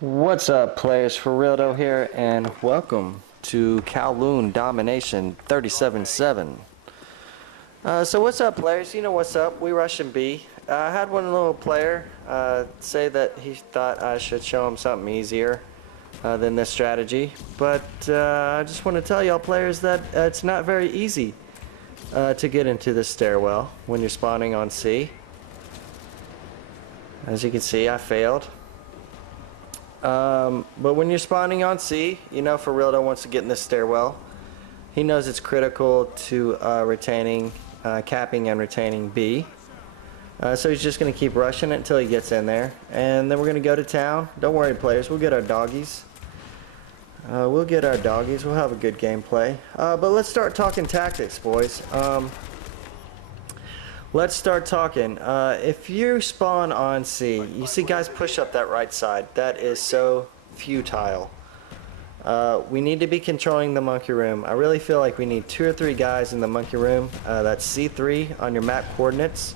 What's up, players? Furealdo here, and welcome to Kowloon Domination 37-7. So what's up, players? You know what's up. We rushing B. I had one little player say that he thought I should show him something easier than this strategy, but I just want to tell y'all players that it's not very easy to get into this stairwell when you're spawning on C. As you can see, I failed. But when you're spawning on C, you know Furealdo wants to get in this stairwell. He knows it's critical to capping and retaining B. So he's just going to keep rushing it until he gets in there. And then we're going to go to town. Don't worry, players. We'll get our doggies. We'll have a good gameplay. But let's start talking tactics, boys. Let's start talking. If you spawn on C, you see guys push up that right side. That is so futile. We need to be controlling the monkey room. I really feel like we need 2 or 3 guys in the monkey room. That's C3 on your map coordinates.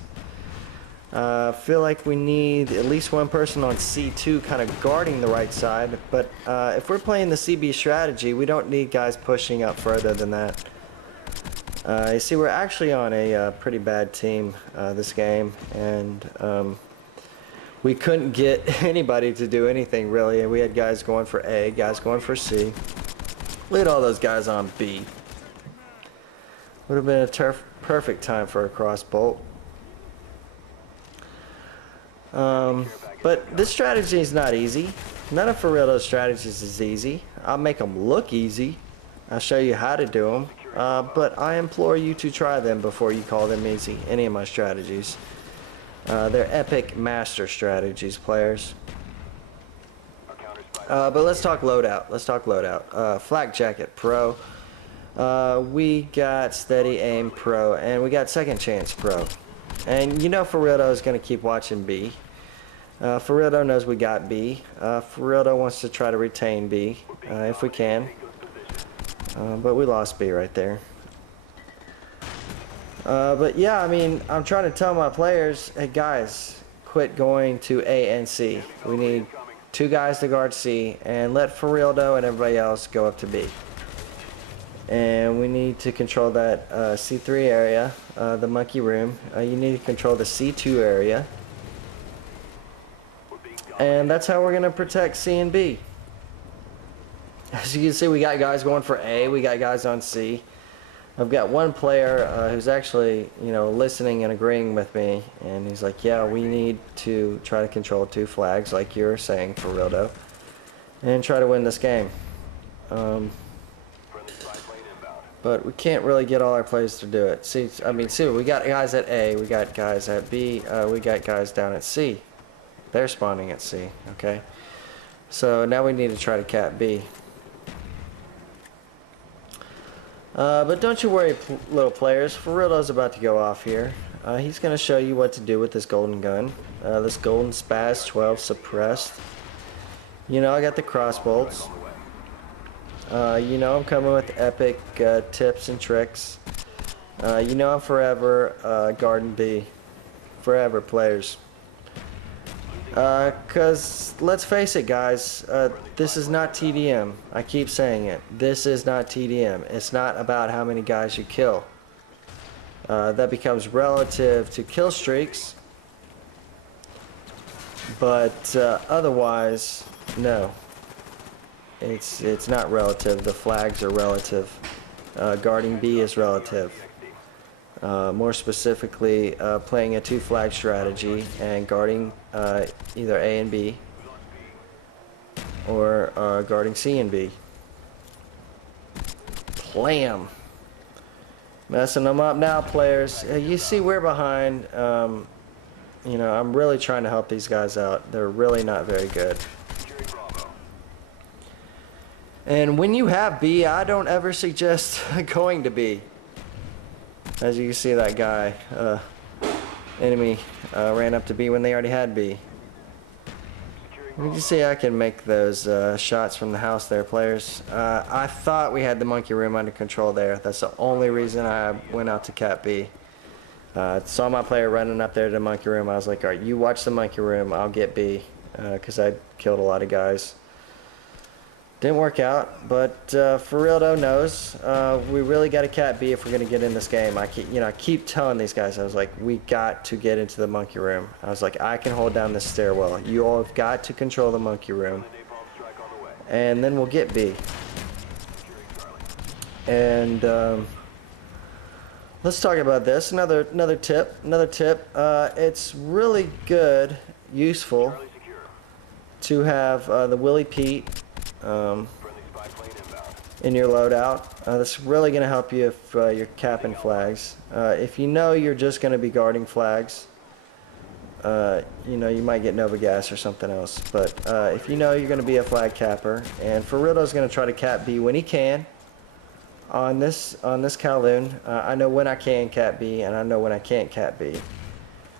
I feel like we need at least one person on C2 kind of guarding the right side. But if we're playing the CB strategy, we don't need guys pushing up further than that. You see, we're actually on a pretty bad team this game, and we couldn't get anybody to do anything really. We had guys going for A, guys going for C. We had all those guys on B. Would have been a perfect time for a cross bolt. But this strategy is not easy. None of Furealdo's strategies is easy. I'll make them look easy. I'll show you how to do them. But I implore you to try them before you call them easy, any of my strategies. They're epic master strategies, players. But let's talk loadout. Flak Jacket Pro. We got Steady Aim Pro, and we got Second Chance Pro. And you know Furealdo is going to keep watching B. Furealdo knows we got B. Furealdo wants to try to retain B, if we can. But we lost B right there. But yeah, I mean, I'm trying to tell my players, hey guys, quit going to A and C. We need 2 guys to guard C, and let Furealdo and everybody else go up to B. And we need to control that C3 area, the monkey room. You need to control the C2 area. And that's how we're going to protect C and B. As you can see, we got guys going for A, we got guys on C. I've got one player who's actually, listening and agreeing with me, and he's like, yeah, we need to try to control 2 flags, like you're saying, Furealdo, and try to win this game. But we can't really get all our players to do it. See, we got guys at A, we got guys at B, we got guys down at C. They're spawning at C, okay? So now we need to try to cap B. But don't you worry, little players. Furealdo's about to go off here. He's going to show you what to do with this golden gun. This golden Spaz 12 suppressed. I got the crossbolts. I'm coming with epic tips and tricks. I'm forever guarding B. Forever, players. Because let's face it, guys, this is not TDM. I keep saying it. This is not TDM. It's not about how many guys you kill. That becomes relative to kill streaks. But otherwise, no. It's not relative. The flags are relative. Guarding B is relative. More specifically, playing a 2 flag strategy and guarding either A and B, or guarding C and B. Blam! Messing them up now, players. You see we're behind. I'm really trying to help these guys out. They're really not very good. And when you have B, I don't ever suggest going to B. As you can see, that guy, enemy, ran up to B when they already had B. You can see I can make those shots from the house there, players. I thought we had the monkey room under control there. That's the only reason I went out to cap B. Saw my player running up there to the monkey room. I was like, alright, you watch the monkey room, I'll get B. because I killed a lot of guys. Didn't work out, but Furealdo knows we really got to cat B if we're gonna get in this game. I keep telling these guys, I was like, we got to get into the monkey room. I was like, I can hold down this stairwell. You all have got to control the monkey room, and then we'll get B. And let's talk about this. Another tip. It's really good, useful to have the Willie Pete in your loadout. That's really going to help you if you're capping flags. If you know you're just going to be guarding flags, you might get Nova Gas or something else. But if you know you're going to be a flag capper, and Furealdo's going to try to cap B when he can on this Kowloon. I know when I can cap B, and I know when I can't cap B.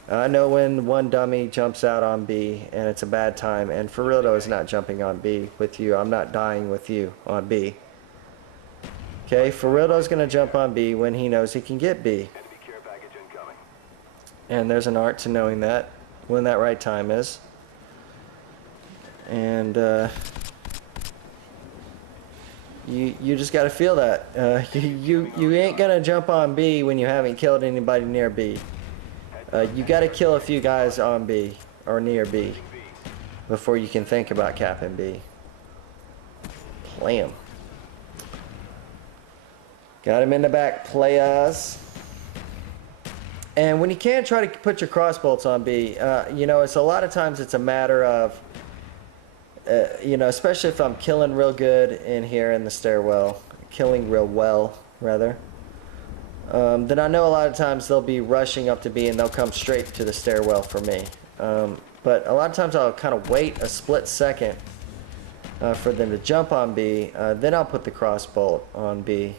I know when one dummy jumps out on B and it's a bad time, and Furealdo is not jumping on B with you. I'm not dying with you on B. Okay, Furealdo's going to jump on B when he knows he can get B. And there's an art to knowing that, when that right time is. And you just got to feel that. You ain't going to jump on B when you haven't killed anybody near B. You got to kill a few guys on B or near B before you can think about capping B. Play him. Got him in the back, players. And when you can't, try to put your crossbolts on B. It's a lot of times it's a matter of, especially if I'm killing real good in here in the stairwell, killing real well rather. Then I know a lot of times they'll be rushing up to B and they'll come straight to the stairwell for me. But a lot of times I'll kind of wait a split second for them to jump on B. Then I'll put the crossbolt on B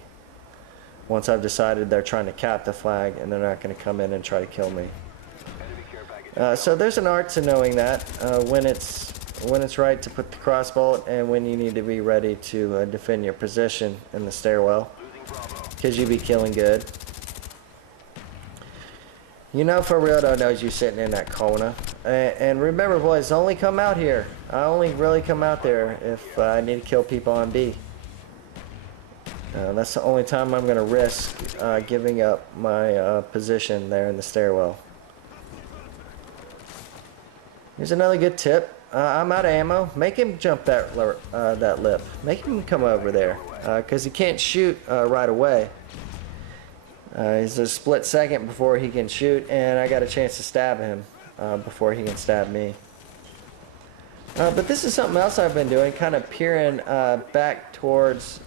once I've decided they're trying to cap the flag and they're not going to come in and try to kill me. So there's an art to knowing that when it's right to put the crossbolt and when you need to be ready to defend your position in the stairwell, because you be killing good. Furealdo knows you sitting in that corner. And remember, boys, only come out here. I only really come out there if I need to kill people on B. That's the only time I'm going to risk giving up my position there in the stairwell. Here's another good tip. I'm out of ammo. Make him jump that lip. Make him come over there, because he can't shoot right away. He's a split second before he can shoot, and I got a chance to stab him before he can stab me. But this is something else I've been doing, kind of peering back towards,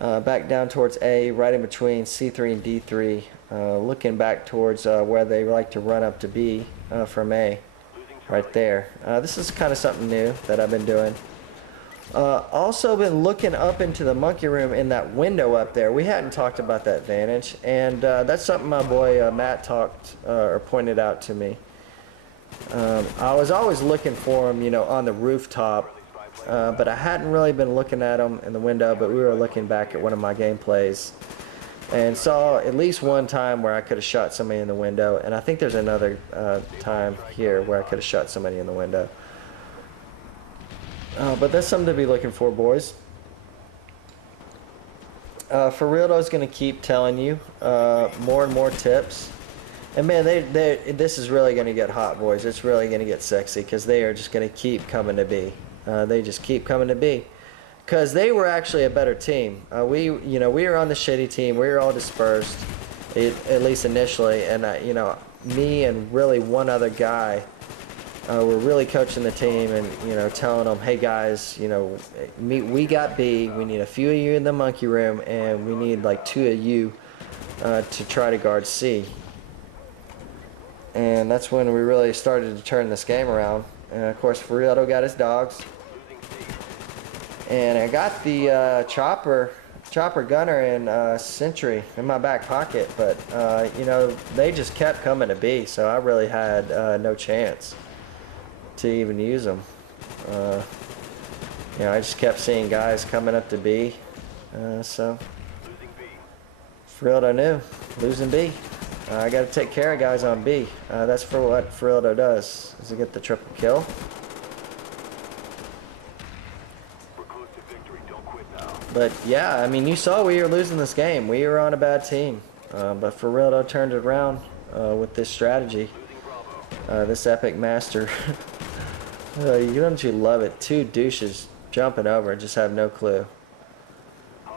back down towards A, right in between C3 and D3, looking back towards where they like to run up to B from A. Right there. This is kind of something new that I've been doing. Also been looking up into the monkey room in that window up there. We hadn't talked about that vantage, and that's something my boy Matt talked or pointed out to me. I was always looking for him, on the rooftop, but I hadn't really been looking at him in the window. But we were looking back at one of my gameplays and saw at least one time where I could have shot somebody in the window, and I think there's another time here where I could have shot somebody in the window. But that's something to be looking for, boys. Furealdo's going to keep telling you more and more tips. And man, this is really going to get hot, boys. It's really going to get sexy, because they are just going to keep coming to B. They just keep coming to B. Because they were actually a better team. We were on the shitty team. We were all dispersed, at least initially. And me and really one other guy were really coaching the team and telling them, hey guys, we got B. We need a few of you in the monkey room, and we need like 2 of you to try to guard C. And that's when we really started to turn this game around. And of course, Furealdo got his dogs. And I got the chopper gunner and sentry in my back pocket, but they just kept coming to B, so I really had no chance to even use them. I just kept seeing guys coming up to B, so Furealdo knew, losing B. I got to take care of guys on B. That's for what Furealdo does, is to get the triple kill. But yeah, I mean, you saw we were losing this game. We were on a bad team. But Furealdo turned it around with this strategy. This epic master. Don't you love it? Two douches jumping over and just have no clue.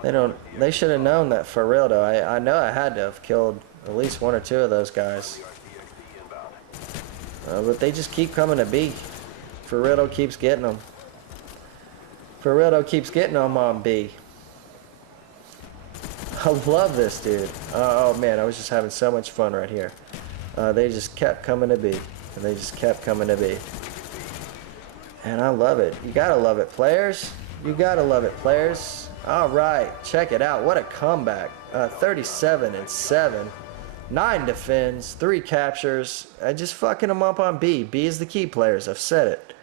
They should have known that Furealdo. I know I had to have killed at least one or two of those guys. But they just keep coming to B. Furealdo keeps getting them. Furealdo keeps getting them on B. I love this dude. Oh man, I was just having so much fun right here. They just kept coming to B. And they just kept coming to B. And I love it. You gotta love it, players. You gotta love it, players. Alright, check it out. What a comeback. 37-7. 9 defends, 3 captures. Just fucking them up on B. B is the key, players. I've said it.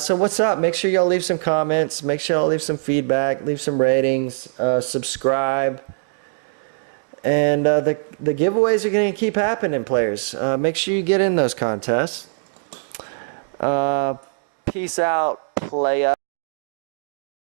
So what's up? Make sure y'all leave some comments. Make sure y'all leave some feedback. Leave some ratings. Subscribe. And the giveaways are going to keep happening, players. Make sure you get in those contests. Peace out, playa.